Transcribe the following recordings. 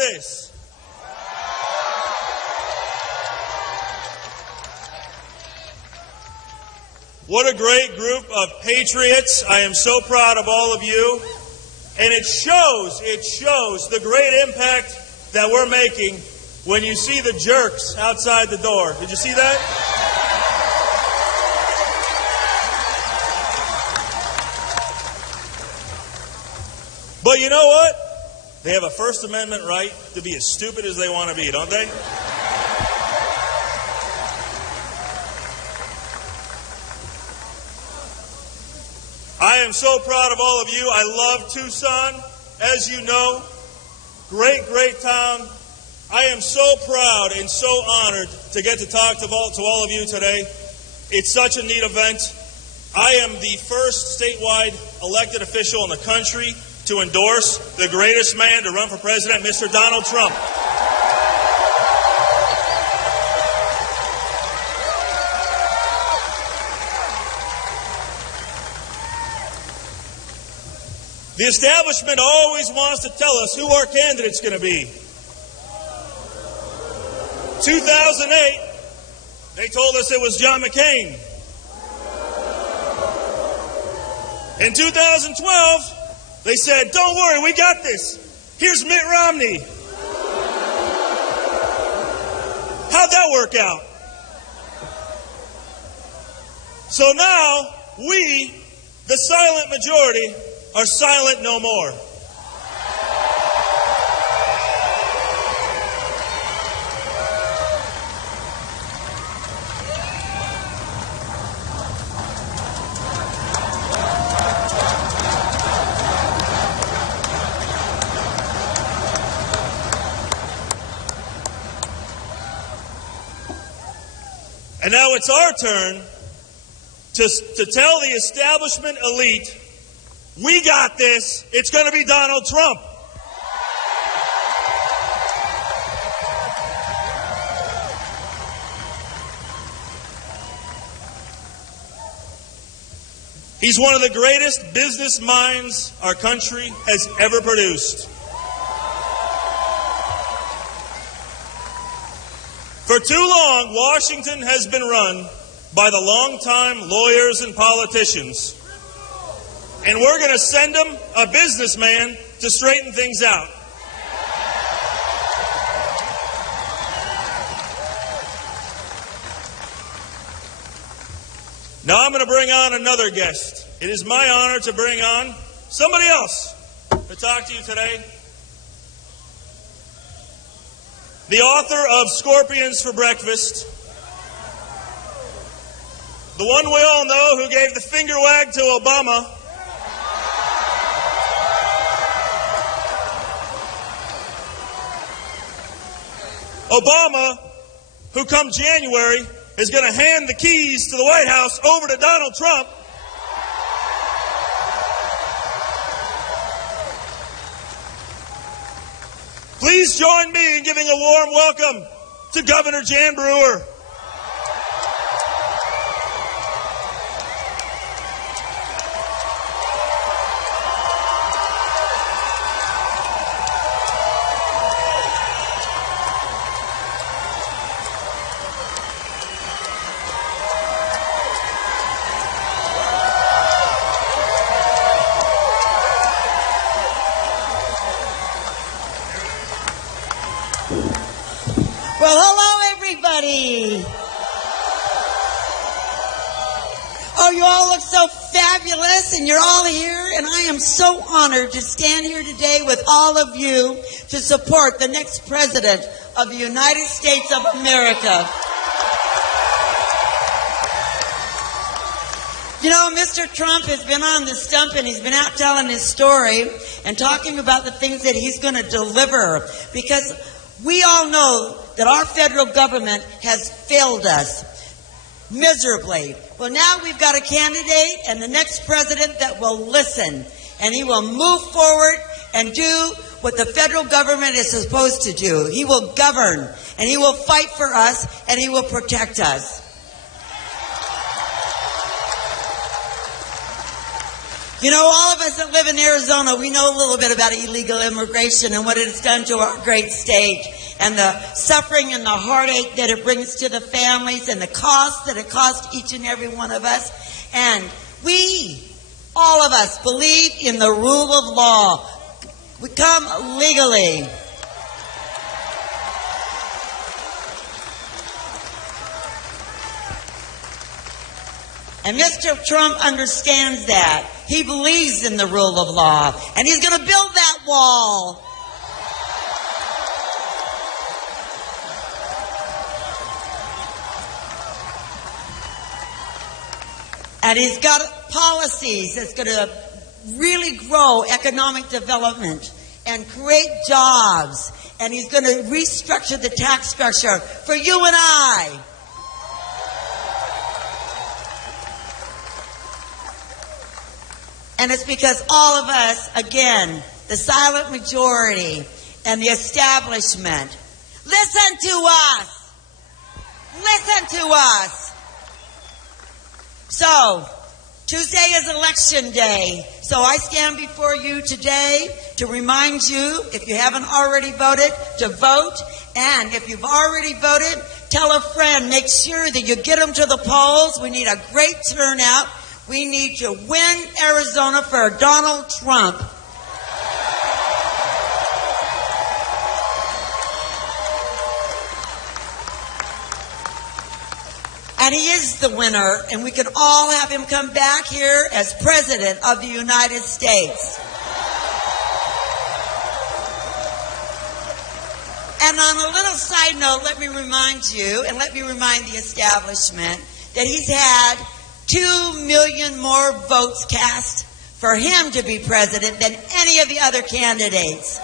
this. What a great group of patriots. I am so proud of all of you. And it shows the great impact that we're making when you see the jerks outside the door. Did you see that? But you know what? They have a First Amendment right to be as stupid as they want to be, don't they? I am so proud of all of you. I love Tucson, as you know. Great, great town. I am so proud and so honored to get to talk to all of you today. It's such a neat event. I am the first statewide elected official in the country to endorse the greatest man to run for president, Mr. Donald Trump. The establishment always wants to tell us who our candidate's going to be. 2008, they told us it was John McCain. In 2012, they said, don't worry, we got this. Here's Mitt Romney. How'd that work out? So now, we, the silent majority, are silent no more. And now it's our turn to tell the establishment elite, we got this. It's going to be Donald Trump. He's one of the greatest business minds our country has ever produced. For too long, Washington has been run by the longtime lawyers and politicians. And we're going to send them a businessman to straighten things out. Now I'm going to bring on another guest. It is my honor to bring on somebody else to talk to you today. The author of Scorpions for Breakfast. The one we all know who gave the finger wag to Obama. Obama, who come January, is going to hand the keys to the White House over to Donald Trump. Please join me in giving a warm welcome to Governor Jan Brewer. Well, hello, everybody. Oh, you all look so fabulous, and you're all here, and I am so honored to stand here today with all of you to support the next president of the United States of America. You know, Mr. Trump has been on the stump, and he's been out telling his story and talking about the things that he's going to deliver, because we all know that our federal government has failed us miserably. Well, now we've got a candidate and the next president that will listen, and he will move forward and do what the federal government is supposed to do. He will govern, and he will fight for us, and he will protect us. You know, all of us that live in Arizona, we know a little bit about illegal immigration and what it has done to our great state, and the suffering and the heartache that it brings to the families, and the cost that it costs each and every one of us. And we, all of us, believe in the rule of law. We come legally. And Mr. Trump understands that. He believes in the rule of law, and he's going to build that wall. And he's got policies that's going to really grow economic development and create jobs. And he's going to restructure the tax structure for you and I. And it's because all of us, again, the silent majority and the establishment, listen to us. Listen to us. So, Tuesday is election day. So I stand before you today to remind you, if you haven't already voted, to vote. And if you've already voted, tell a friend. Make sure that you get them to the polls. We need a great turnout. We need to win Arizona for Donald Trump. And he is the winner, and we can all have him come back here as President of the United States. And on a little side note, let me remind you, and let me remind the establishment, that he's had 2 million more votes cast for him to be president than any of the other candidates.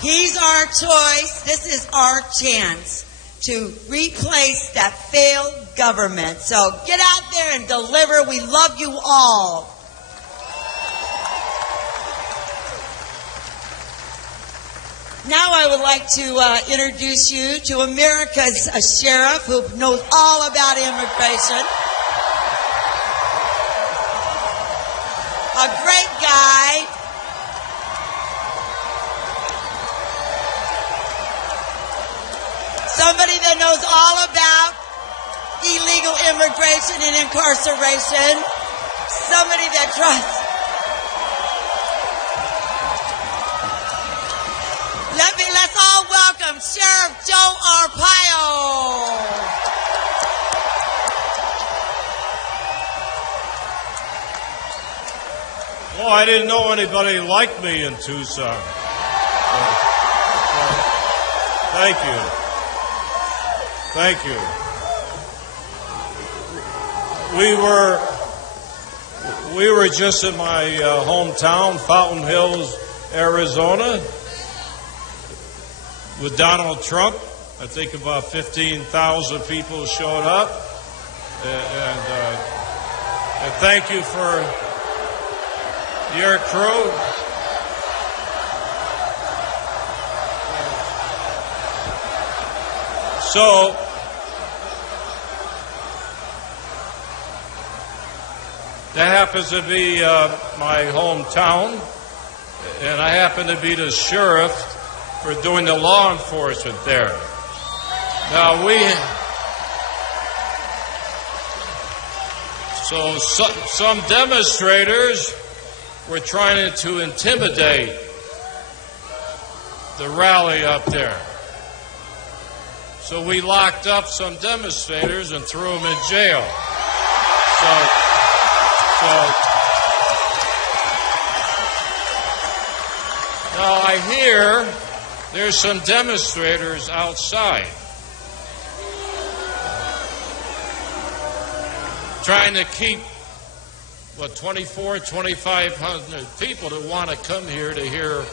He's our choice. This is our chance to replace that failed government. So get out there and deliver. We love you all. Now I would like to introduce you to America's sheriff, who knows all about immigration. A great guy. Somebody that knows all about illegal immigration and incarceration. Somebody that trusts. Let's all welcome Sheriff Joe Arpaio. Well, I didn't know anybody liked me in Tucson. Thank you. Thank you. We were just in my hometown, Fountain Hills, Arizona, with Donald Trump. I think about 15,000 people showed up. And thank you for your crew. So, that happens to be my hometown, and I happen to be the sheriff for doing the law enforcement there. Now some demonstrators were trying to intimidate the rally up there. So we locked up some demonstrators and threw them in jail. Now I hear there's some demonstrators outside trying to keep, 2,500 people that want to come here to hear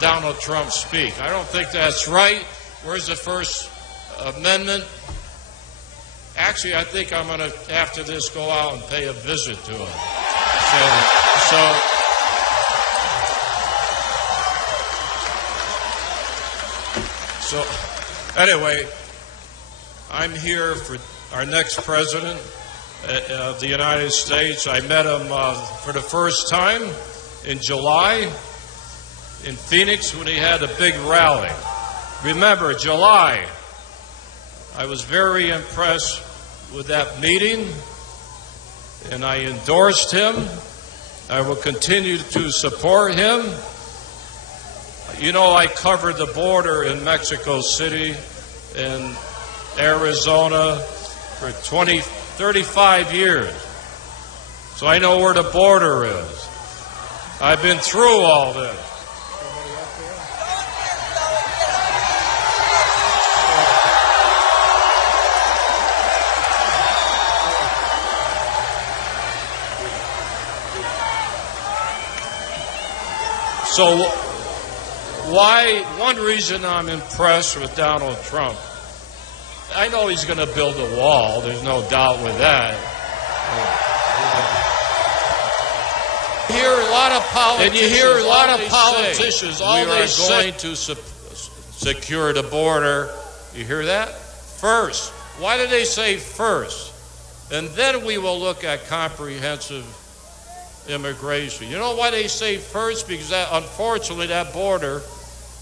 Donald Trump speak. I don't think that's right. Where's the First Amendment? Actually, I think I'm going to, after this, go out and pay a visit to him. So anyway, I'm here our next president of the United States. I met him for the first time in July in Phoenix when he had a big rally. Remember, July. I was very impressed with that meeting, and I endorsed him. I will continue to support him. You know, I covered the border in Mexico City and Arizona for 35 years. So I know where the border is. I've been through all this. So one reason I'm impressed with Donald Trump, I know he's going to build a wall. There's no doubt with that. You hear a lot of politicians. All they say, we are going to secure the border. You hear that? First. Why do they say first? And then we will look at comprehensive immigration. You know why they say first? Because unfortunately that border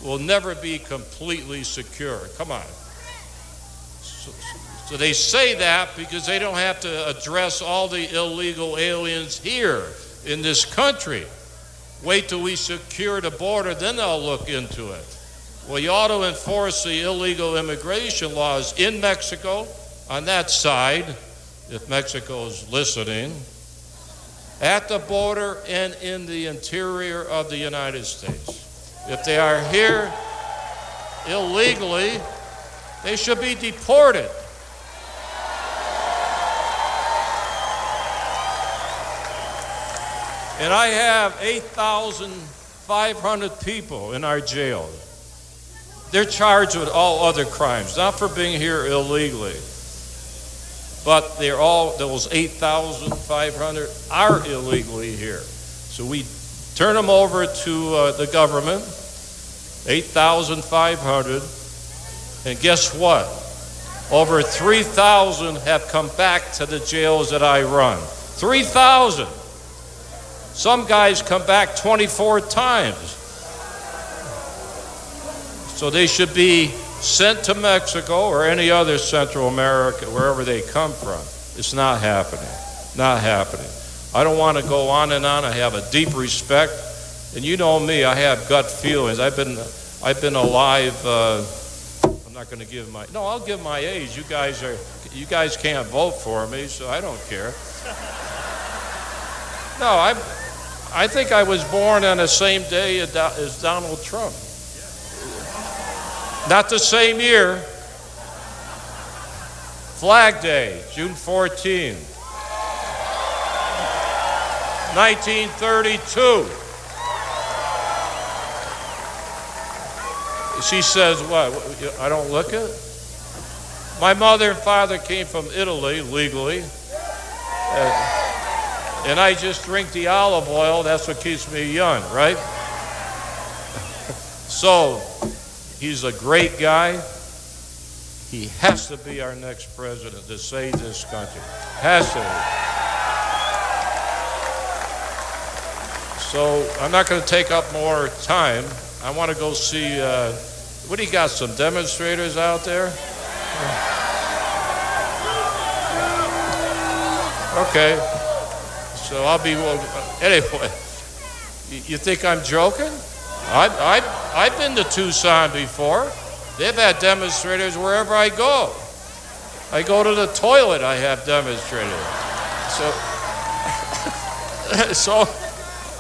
will never be completely secure. Come on. So they say that because they don't have to address all the illegal aliens here in this country. Wait till we secure the border, then they'll look into it. Well, you ought to enforce the illegal immigration laws in Mexico, on that side, if Mexico is listening, at the border and in the interior of the United States. If they are here illegally, they should be deported. And I have 8,500 people in our jails. They're charged with all other crimes, not for being here illegally. But they're all, those 8,500 are illegally here. So we turn them over to the government, 8,500, and guess what? Over 3,000 have come back to the jails that I run. 3,000. Some guys come back 24 times. So they should be sent to Mexico or any other Central America, wherever they come from. It's not happening. Not happening. I don't want to go on and on. I have a deep respect. And you know me, I have gut feelings. I've been alive, I'm not going to give my, no, I'll give my age. You guys can't vote for me, so I don't care. No, I think I was born on the same day as Donald Trump. Not the same year. Flag Day, June 14, 1932. She says, what? I don't look it? My mother and father came from Italy legally. And I just drink the olive oil. That's what keeps me young, right? So, he's a great guy. He has to be our next president to save this country. Has to. So, I'm not going to take up more time. I want to go see, what do you got, some demonstrators out there? Okay. So I'll be, anyway, you think I'm joking? I've been to Tucson before. They've had demonstrators wherever I go. I go to the toilet, I have demonstrators. So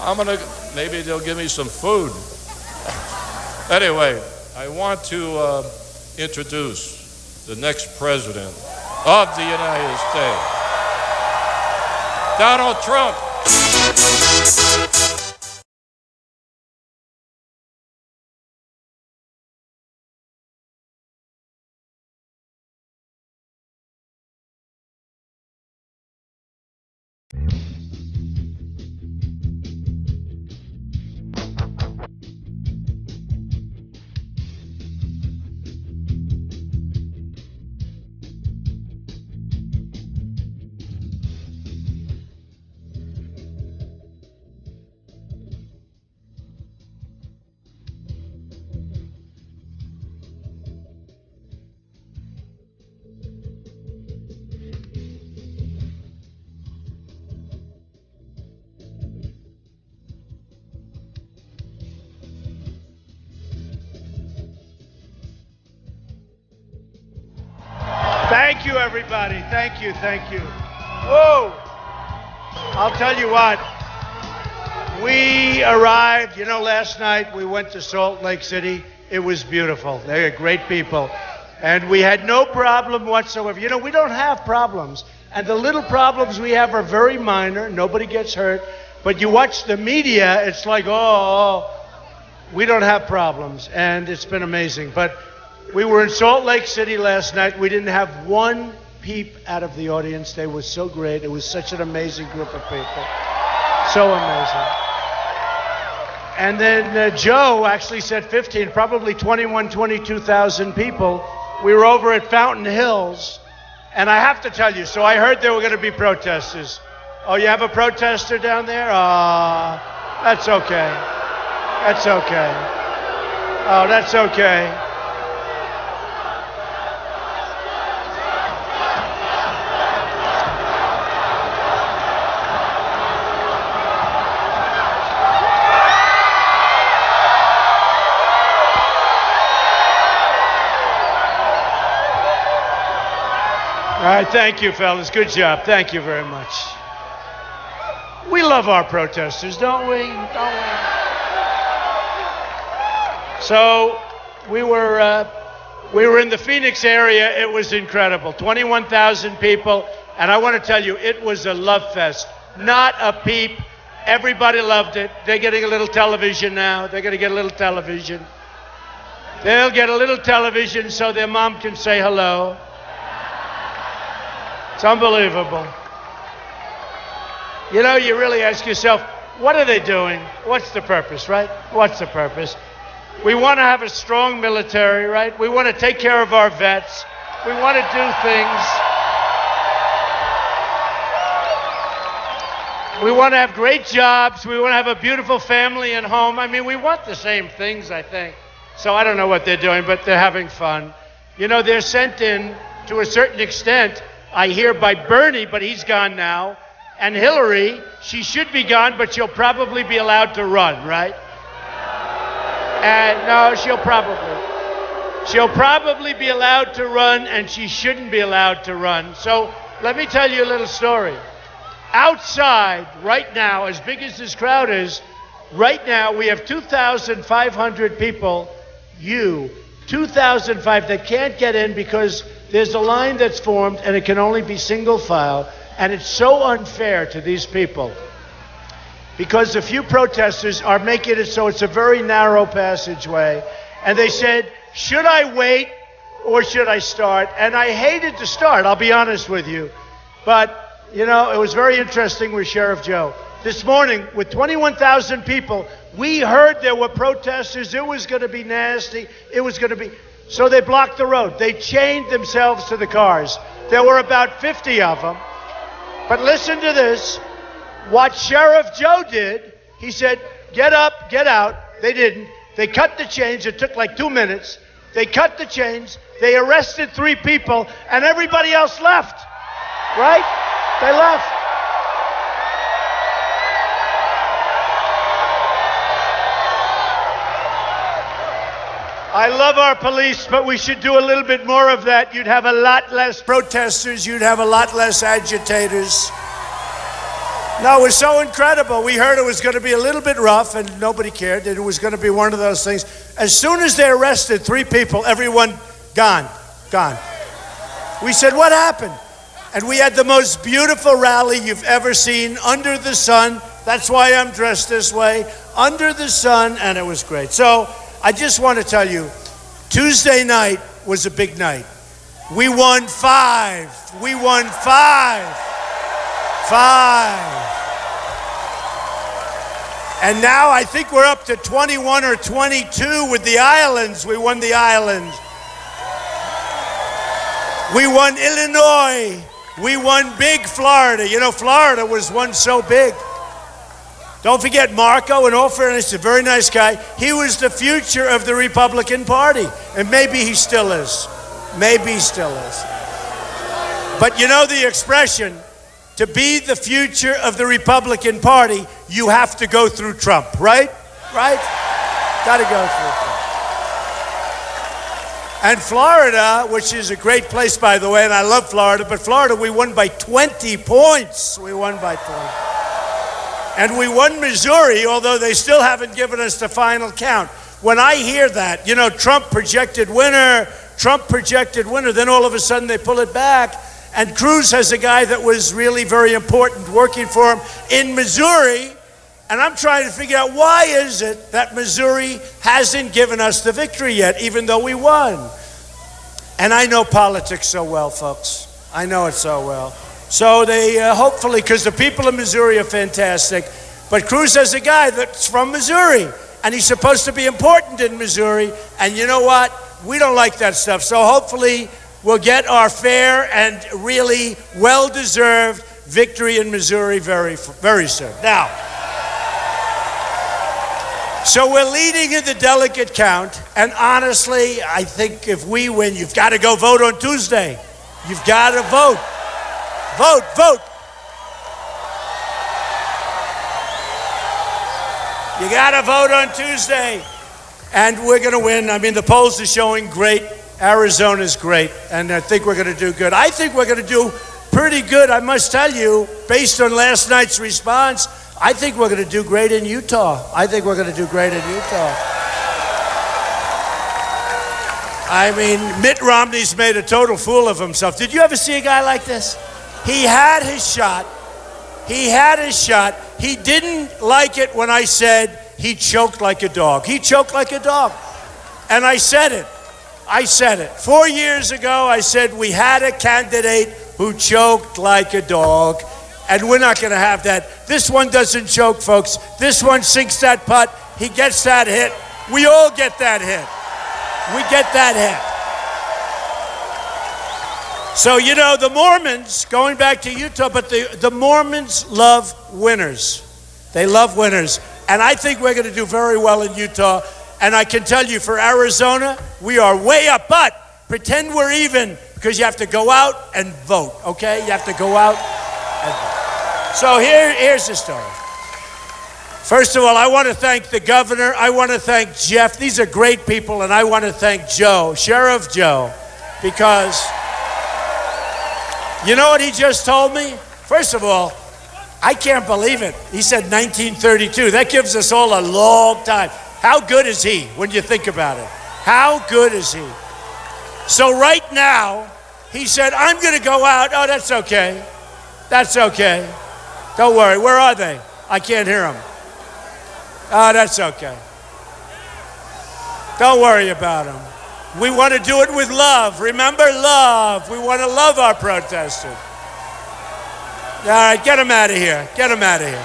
I'm going to, maybe they'll give me some food. Anyway, I want to introduce the next president of the United States, Donald Trump. Thank you, everybody. Thank you. Whoa! I'll tell you what. We arrived, last night we went to Salt Lake City. It was beautiful. They are great people. And we had no problem whatsoever. We don't have problems. And the little problems we have are very minor. Nobody gets hurt. But you watch the media, it's like, we don't have problems. And it's been amazing. But we were in Salt Lake City last night. We didn't have one peep out of the audience. They were so great. It was such an amazing group of people. So amazing. And then Joe actually said 15, probably 21, 22,000 people. We were over at Fountain Hills. And I have to tell you, so I heard there were going to be protesters. Oh, you have a protester down there? That's okay. That's okay. Oh, that's okay. All right, thank you, fellas. Good job. Thank you very much. We love our protesters, don't we? So we were in the Phoenix area. It was incredible. 21,000 people, and I want to tell you, it was a love fest. Not a peep. Everybody loved it. They're getting a little television now. They're going to get a little television. They'll get a little television so their mom can say hello. It's unbelievable. You really ask yourself, what are they doing? What's the purpose, right? What's the purpose? We want to have a strong military, right? We want to take care of our vets. We want to do things. We want to have great jobs. We want to have a beautiful family and home. I mean, we want the same things, I think. So I don't know what they're doing, but they're having fun. They're sent in to a certain extent, I hear, by Bernie, but he's gone now. And Hillary, she should be gone, but she'll probably be allowed to run, right? And no, she'll probably be allowed to run, and she shouldn't be allowed to run. So let me tell you a little story. Outside, right now, as big as this crowd is, right now we have 2,500 people, 2,005 that can't get in because there's a line that's formed and it can only be single file. And it's so unfair to these people because a few protesters are making it so it's a very narrow passageway. And they said, should I wait or should I start? And I hated to start, I'll be honest with you. But, it was very interesting with Sheriff Joe. This morning, with 21,000 people, we heard there were protesters. It was going to be nasty. So they blocked the road. They chained themselves to the cars. There were about 50 of them. But listen to this. What Sheriff Joe did, he said, get up, get out. They didn't. They cut the chains. It took like 2 minutes. They cut the chains. They arrested 3 people, and everybody else left. Right? They left. I love our police, but we should do a little bit more of that. You'd have a lot less protesters. You'd have a lot less agitators. No, it was so incredible. We heard it was going to be a little bit rough, and nobody cared. It was going to be one of those things. As soon as they arrested 3 people, everyone gone. We said, what happened? And we had the most beautiful rally you've ever seen under the sun. That's why I'm dressed this way. Under the sun, and it was great. So I just want to tell you, Tuesday night was a big night. We won 5. We won 5. 5. And now I think we're up to 21 or 22 with the islands. We won the islands. We won Illinois. We won big Florida. Florida was once so big. Don't forget Marco, in all fairness, a very nice guy. He was the future of the Republican Party. And maybe he still is. Maybe he still is. But the expression, to be the future of the Republican Party, you have to go through Trump, right? Right? Got to go through Trump. And Florida, which is a great place, by the way, and I love Florida, but Florida, we won by 20 points. We won by 20. And we won Missouri, although they still haven't given us the final count. When I hear that, you know, Trump projected winner, then all of a sudden they pull it back. And Cruz has a guy that was really very important working for him in Missouri. And I'm trying to figure out why is it that Missouri hasn't given us the victory yet, even though we won. And I know politics so well, folks. I know it so well. So they hopefully, because the people of Missouri are fantastic, but Cruz has a guy that's from Missouri, and he's supposed to be important in Missouri. And you know what? We don't like that stuff. So hopefully we'll get our fair and really well-deserved victory in Missouri very, very soon. Now, so we're leading in the delegate count, and honestly, I think if we win, you've got to go vote on Tuesday. You've got to vote. Vote. You got to vote on Tuesday. And we're going to win. I mean, the polls are showing great. Arizona's great, and I think we're going to do good. I think we're going to do pretty good, I must tell you, based on last night's response. I think we're going to do great in Utah. I mean, Mitt Romney's made a total fool of himself. Did you ever see a guy like this? He had his shot. He didn't like it when I said he choked like a dog. And I said it. 4 years ago, I said we had a candidate who choked like a dog, and we're not going to have that. This one doesn't choke, folks. This one sinks that putt. He gets that hit. We all get that hit. So, you know, the Mormons, going back to Utah, but the Mormons love winners. They love winners. And I think we're going to do very well in Utah. And I can tell you, for Arizona, we are way up. But pretend we're even, because you have to go out and vote, okay? You have to go out and vote. So here's the story. First of all, I want to thank the governor. I want to thank Jeff. These are great people. And I want to thank Joe, Sheriff Joe, because you know what he just told me? First of all, I can't believe it. He said 1932. That gives us all a long time. How good is he when you think about it? How good is he? So right now, he said, I'm going to go out. Oh, that's okay. Don't worry. Where are they? I can't hear them. Oh, that's okay. Don't worry about them. We want to do it with love. Remember, love. We want to love our protesters. All right, get them out of here. Get them out of here.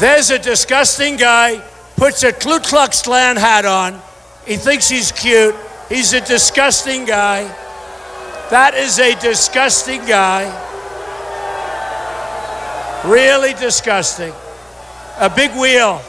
There's a disgusting guy, puts a Ku Klux Klan hat on. He thinks he's cute. He's a disgusting guy. That is a disgusting guy. Really disgusting. A big wheel.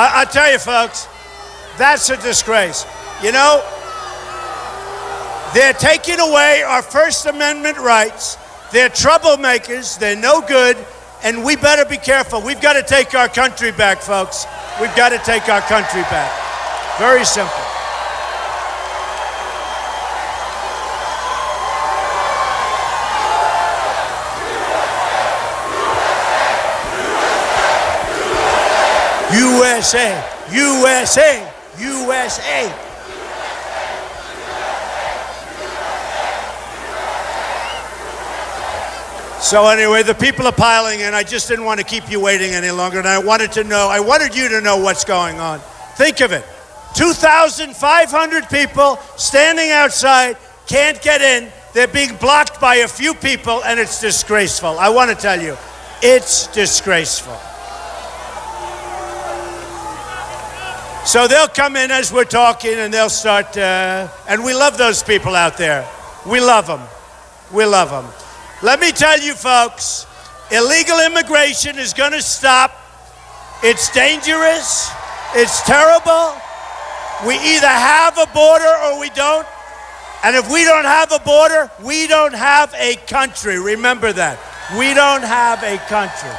I tell you, folks, that's a disgrace. You know, they're taking away our First Amendment rights. They're troublemakers. They're no good. And we better be careful. We've got to take our country back, folks. We've got to take our country back. Very simple. USA, USA, USA. So anyway, the people are piling in. I just didn't want to keep you waiting any longer, and I wanted you to know what's going on. Think of it. 2,500 people standing outside, can't get in. They're being blocked by a few people, and it's disgraceful. I want to tell you, it's disgraceful. So they'll come in as we're talking, and they'll start, and we love those people out there. We love them. We love them. Let me tell you, folks, illegal immigration is going to stop. It's dangerous. It's terrible. We either have a border or we don't. And if we don't have a border, we don't have a country. Remember that. We don't have a country.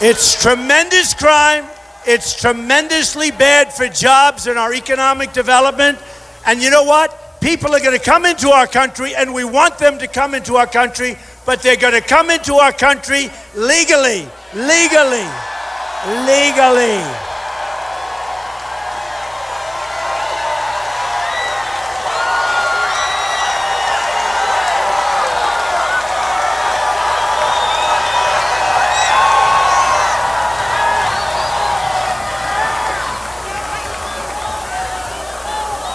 It's tremendous crime. It's tremendously bad for jobs and our economic development. And you know what? People are going to come into our country, and we want them to come into our country, but they're going to come into our country legally. Legally. Legally.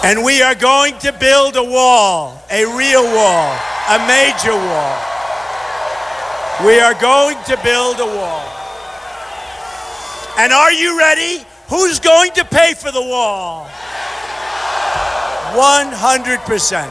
And we are going to build a wall, a real wall, a major wall. We are going to build a wall. And are you ready? Who's going to pay for the wall? 100%.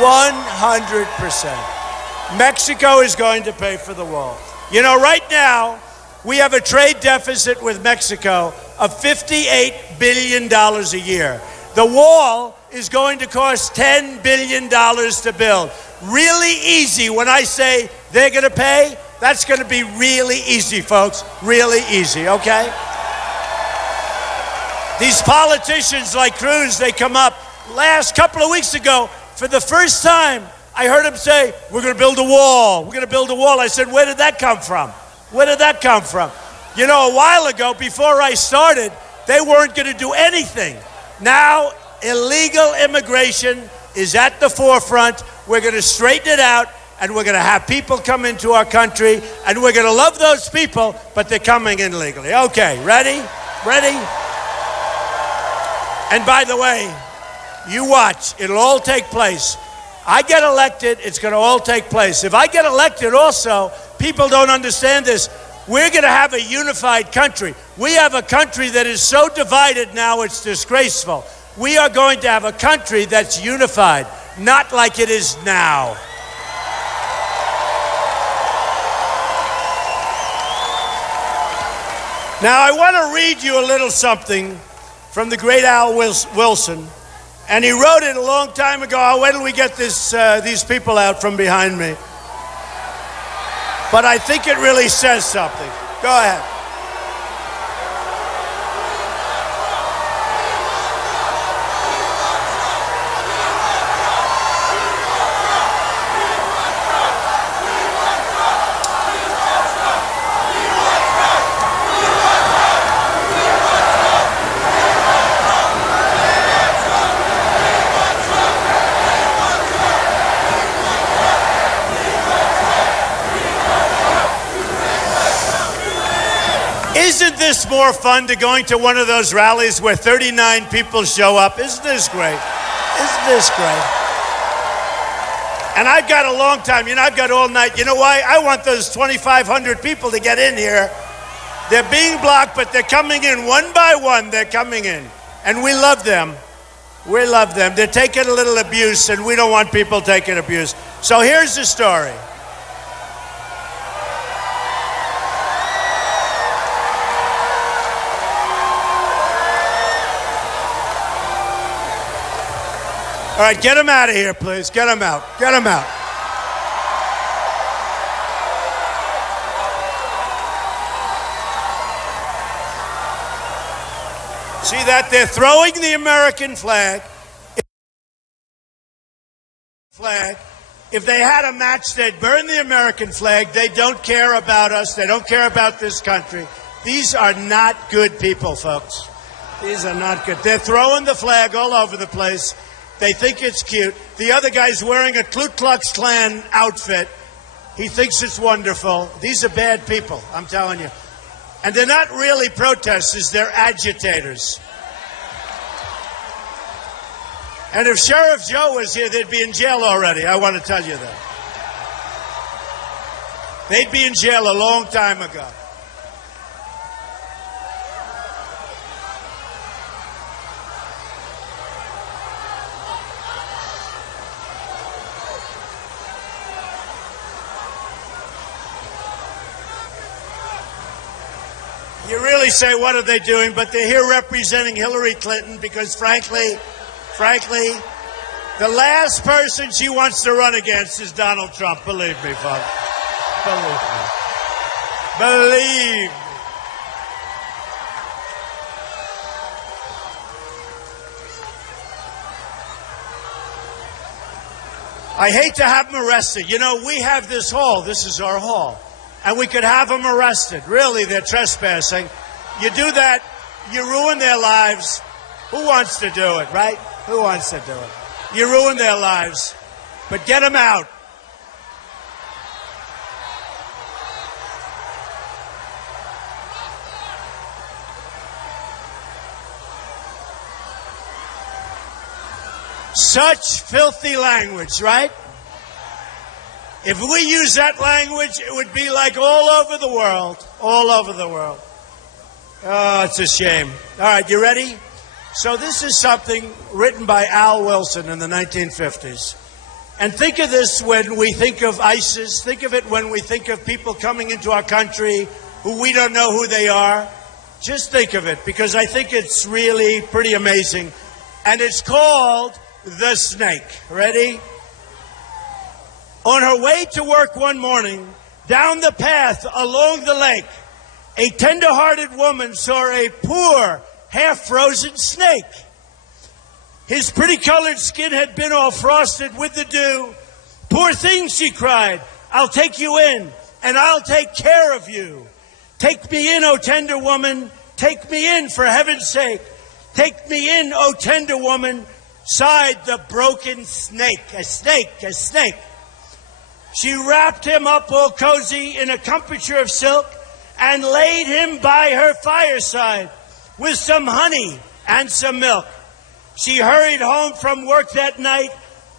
100%. Mexico is going to pay for the wall. You know, right now, we have a trade deficit with Mexico of $58 billion a year. The wall is going to cost $10 billion to build. Really easy. When I say they're going to pay, that's going to be really easy, folks. Really easy, okay? These politicians like Cruz, they come up. Last couple of weeks ago, for the first time, I heard him say, we're going to build a wall. We're going to build a wall. I said, where did that come from? Where did that come from? You know, a while ago, before I started, they weren't going to do anything. Now, illegal immigration is at the forefront. We're going to straighten it out, and we're going to have people come into our country, and we're going to love those people, but they're coming in legally. Okay, ready? Ready? And by the way, you watch. It'll all take place. I get elected, it's going to all take place. If I get elected also, people don't understand this. We're going to have a unified country. We have a country that is so divided now it's disgraceful. We are going to have a country that's unified, not like it is now. Now, I want to read you a little something from the great Al Wilson. And he wrote it a long time ago. Oh, wait till we get these people out from behind me. But I think it really says something. Go ahead. Isn't this more fun to going to one of those rallies where 39 people show up? Isn't this great? Isn't this great? And I've got a long time. You know, I've got all night. You know why? I want those 2,500 people to get in here. They're being blocked, but they're coming in one by one. They're coming in. And we love them. We love them. They're taking a little abuse, and we don't want people taking abuse. So here's the story. All right, get him out of here, please. Get him out. Get him out. See that? They're throwing the American flag. If they had a match, they'd burn the American flag. They don't care about us. They don't care about this country. These are not good people, folks. These are not good. They're throwing the flag all over the place. They think it's cute. The other guy's wearing a Ku Klux Klan outfit. He thinks it's wonderful. These are bad people, I'm telling you. And they're not really protesters, they're agitators. And if Sheriff Joe was here, they'd be in jail already. I want to tell you that. They'd be in jail a long time ago. You really say, what are they doing? But they're here representing Hillary Clinton because, frankly, the last person she wants to run against is Donald Trump. Believe me, folks. Believe me. Believe me. I hate to have them arrested. You know, we have this hall. This is our hall. And we could have them arrested. Really, they're trespassing. You do that, you ruin their lives. Who wants to do it, right? Who wants to do it? You ruin their lives. But get them out. Such filthy language, right? If we use that language, it would be like all over the world. All over the world. Oh, it's a shame. All right, you ready? So this is something written by Al Wilson in the 1950s. And think of this when we think of ISIS. Think of it when we think of people coming into our country who we don't know who they are. Just think of it, because I think it's really pretty amazing. And it's called The Snake. Ready? On her way to work one morning, down the path along the lake, a tender-hearted woman saw a poor, half-frozen snake. His pretty-colored skin had been all frosted with the dew. "Poor thing," she cried, "I'll take you in, and I'll take care of you. Take me in, O tender woman, take me in for heaven's sake. Take me in, O tender woman," sighed the broken snake. A snake, a snake. She wrapped him up all cozy in a comforter of silk and laid him by her fireside with some honey and some milk. She hurried home from work that night,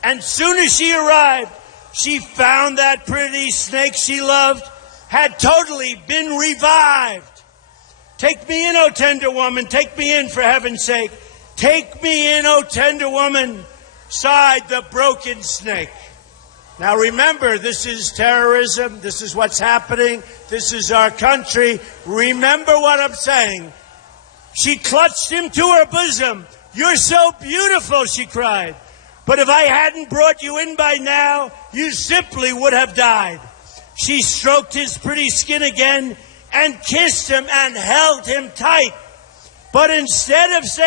and soon as she arrived, she found that pretty snake she loved had totally been revived. "Take me in, O tender woman, take me in for heaven's sake. Take me in, O tender woman," sighed the broken snake. Now remember, this is terrorism. This is what's happening. This is our country. Remember what I'm saying. She clutched him to her bosom. "You're so beautiful," she cried. "But if I hadn't brought you in by now, you simply would have died." She stroked his pretty skin again and kissed him and held him tight. But instead of saying,